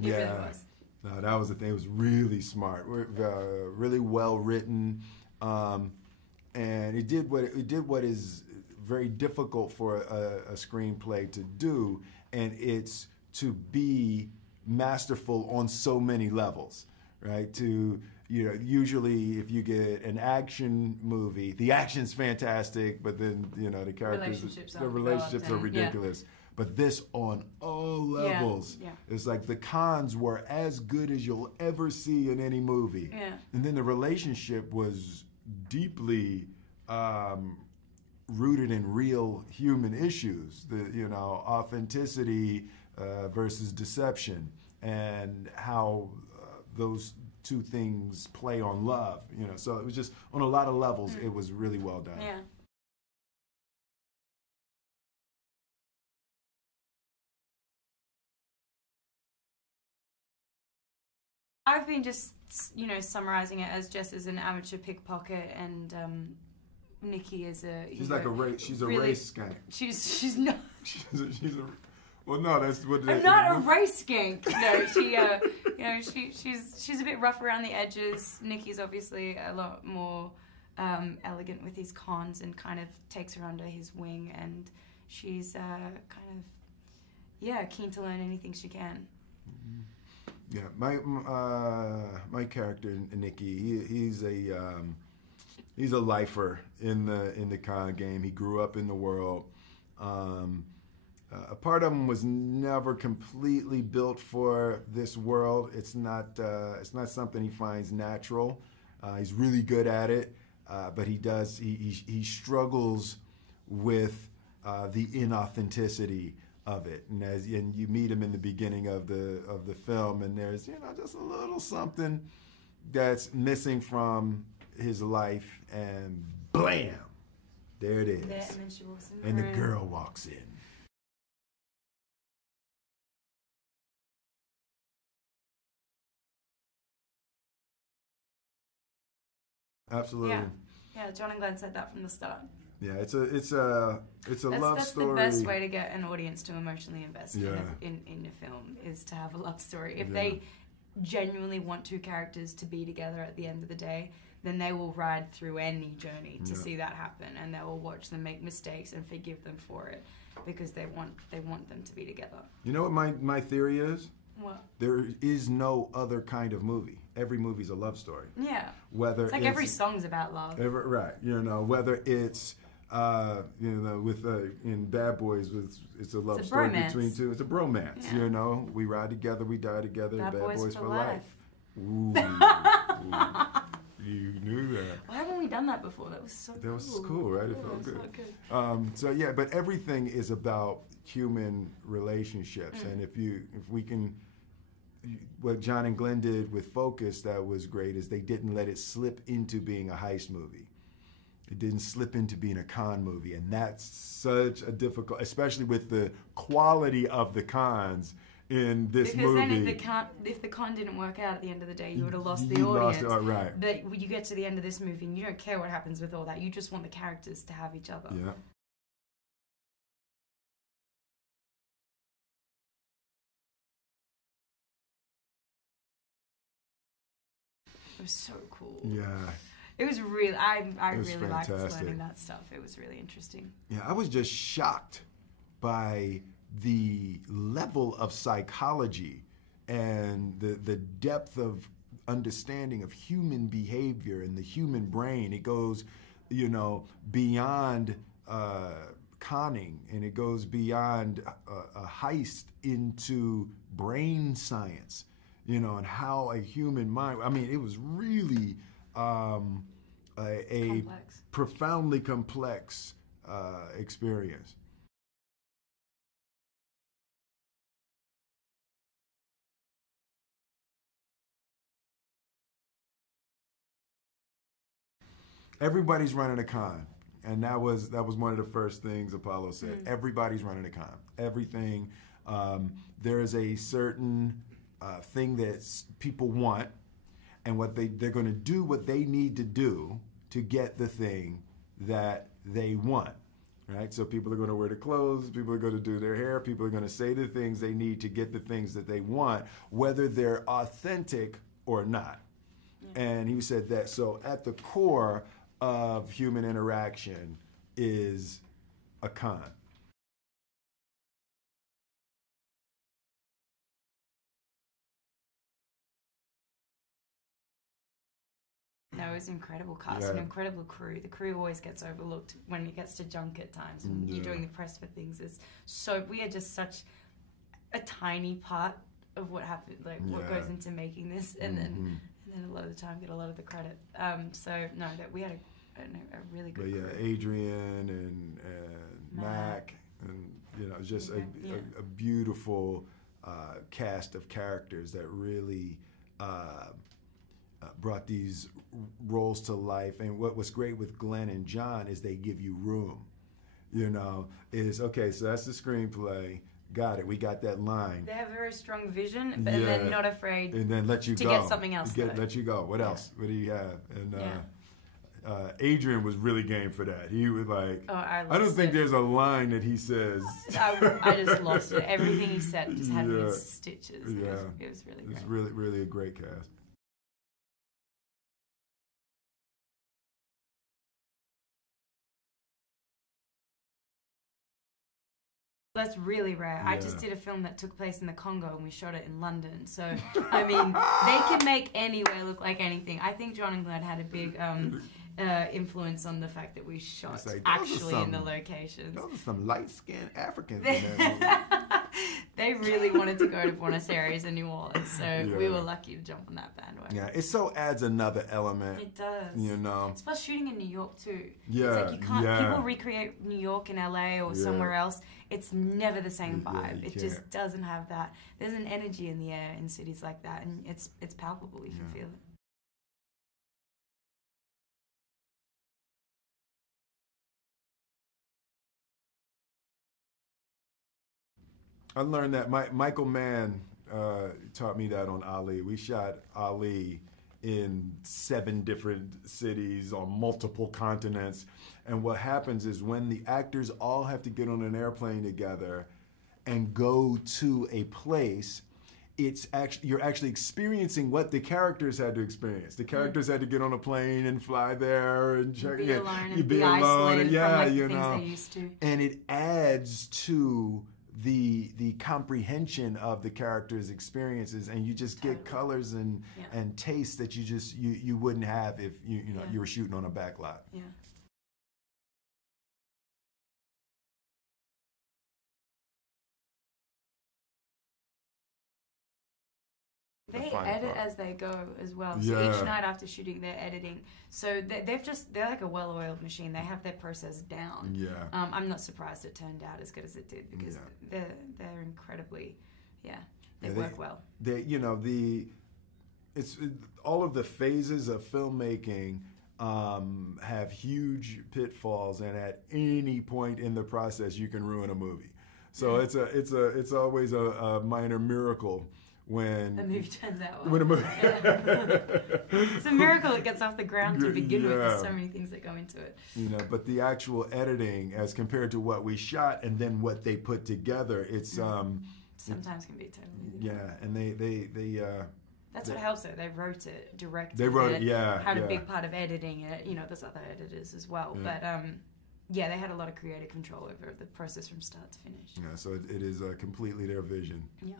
It really was. No, that was the thing. It was really smart, really well written, and it did what is very difficult for a screenplay to do, and it's to be masterful on so many levels, right? Usually if you get an action movie, the action's fantastic, but then the characters, the relationships are ridiculous. Yeah. But this on all levels, it's like the cons were as good as you'll ever see in any movie. Yeah. And then the relationship was deeply rooted in real human issues, authenticity versus deception, and how those two things play on love. So it was just on a lot of levels. It was really well done. Yeah. I've been just, summarizing it as Jess is an amateur pickpocket, and Nikki is a. She's like a race. She's a race skank. She's not. she's a. Well, no, that's what. I'm not a race skank. No, she's a bit rough around the edges. Nikki's obviously a lot more elegant with his cons and kind of takes her under his wing, and she's keen to learn anything she can. Mm-hmm. Yeah, my character Nikki, he's a lifer in the con game. He grew up in the world. A part of him was never completely built for this world. It's not something he finds natural. He's really good at it, but he struggles with the inauthenticity of it, and you meet him in the beginning of the film, and there's just a little something that's missing from his life, and blam, there it is. Yeah, and then she walks in and the girl walks in. Absolutely. Yeah, John and Glenn said that from the start. Yeah, it's a love story. That's the best way to get an audience to emotionally invest in your film, is to have a love story. If they genuinely want two characters to be together at the end of the day, then they will ride through any journey to see that happen, and they will watch them make mistakes and forgive them for it, because they want them to be together. You know what my theory is? What? There is no other kind of movie. Every movie's a love story. Yeah. Whether it's like every song's about love. Right. Whether it's in Bad Boys, it's a love story between two. It's a bromance. Yeah. We ride together, we die together. Bad Boys for life. Ooh. You knew that. Why haven't we done that before? That was so cool. That was cool, right? It felt good. But everything is about human relationships, and if we can. What John and Glenn did with Focus that was great is they didn't let it slip into being a heist movie. It didn't slip into being a con movie, and that's such a difficult, especially with the quality of the cons in this movie. Because then if the con didn't work out at the end of the day, you would have lost the audience. Right. But you get to the end of this movie and you don't care what happens with all that. You just want the characters to have each other. Yeah. It was so cool. Yeah. It was really, I was really liked fantastic. learning that stuff. It was really interesting. Yeah, I was just shocked by the level of psychology and the depth of understanding of human behavior and the human brain. It goes, beyond conning, and it goes beyond a heist into brain science. And how a human mind, it was really a profoundly complex experience. Everybody's running a con, and that was one of the first things Apollo said. Everybody's running a con. Everything. There is a certain thing that people want, and what they're going to do what they need to do to get the thing that they want. right? So people are going to wear the clothes, people are going to do their hair, people are going to say the things they need to get the things that they want, whether they're authentic or not. Yeah. And he said that, so at the core of human interaction is a con. No, it was an incredible cast, an incredible crew. The crew always gets overlooked when it gets to junket times and you're doing the press for things. We are just such a tiny part of what happened, like what goes into making this, and then a lot of the time get a lot of the credit. That we had a really good crew. Adrian and Mac, and just a beautiful cast of characters that really brought these roles to life. And what was great with Glenn and John is they give you room. Okay, so that's the screenplay. Got it. We got that line. They have a very strong vision, but they're not afraid and then let you to go. Get something else. Let you go. What else? What do you have? And Adrian was really game for that. He was like, I don't think there's a line that he says. I just lost it. Everything he said just had me in stitches. Yeah. It was really great. It's really, really a great cast. That's really rare. I just did a film that took place in the Congo and we shot it in London. So, I mean, they can make anywhere look like anything. I think John and Glenn had a big influence on the fact that we shot actually in the locations. Those are some light-skinned Africans in that movie. They really wanted to go to Buenos Aires and New Orleans, so we were lucky to jump on that bandwagon. Yeah, it so adds another element. It does. It's plus shooting in New York too. Yeah, it's like you can't. People recreate New York and LA or somewhere else. It's never the same vibe. It just doesn't have that. There's an energy in the air in cities like that, and it's palpable. You can feel it. I learned that Michael Mann taught me that on Ali. We shot Ali in 7 different cities on multiple continents. And what happens is when the actors all have to get on an airplane together and go to a place, you're actually experiencing what the characters had to experience. The characters had to get on a plane and fly there and check be alone and be isolated from like the things they used to. And it adds to the comprehension of the characters' experiences, and you just get colors and tastes that you wouldn't have if you were shooting on a back lot. Yeah. They edit as they go as well. So each night after shooting, they're editing. So they're like a well-oiled machine. They have their process down. Yeah. I'm not surprised it turned out as good as it did because they're incredibly, they work well. All of the phases of filmmaking have huge pitfalls, and at any point in the process, you can ruin a movie. So it's always a minor miracle when a movie turns out well. It's a miracle it gets off the ground to begin with. There's so many things that go into it. But the actual editing, as compared to what we shot and then what they put together, it's sometimes can be totally different. Yeah, and they that's what helps it. They wrote it, directed they wrote it, yeah, had a big part of editing it. There's other editors as well, but they had a lot of creative control over the process from start to finish. Yeah, so it is completely their vision. Yeah.